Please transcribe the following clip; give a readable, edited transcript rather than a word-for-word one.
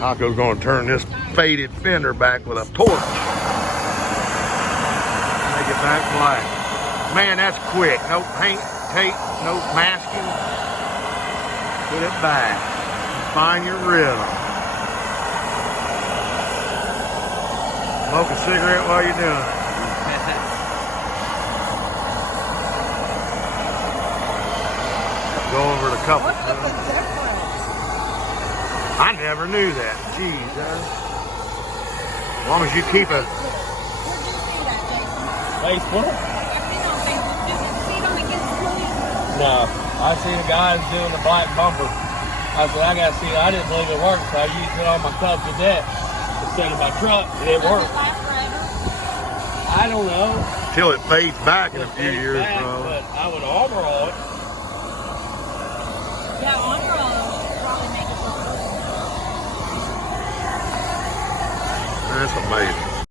Taco's gonna turn this faded fender back with a torch. Make it back black. Man, that's quick. No paint, tape, no masking. Put it back. Find your rhythm. Smoke a cigarette while you're doing it. Go over the couple. What's the difference? I never knew that. Jeez, as long as you keep a... Where'd you see that, Jason? Facebook? I've seen on Facebook. Did you see it on the kids' movie? No. I seen the guys doing the black bumper. I said, I gotta see it. I didn't believe it worked, so I used it on my Cub Cadet instead of my truck, and it Does worked. it last forever? I don't know. Till it fades back in a few It's years, back, bro. but I would armor all it. Yeah, Honor will probably make it look good. That's amazing.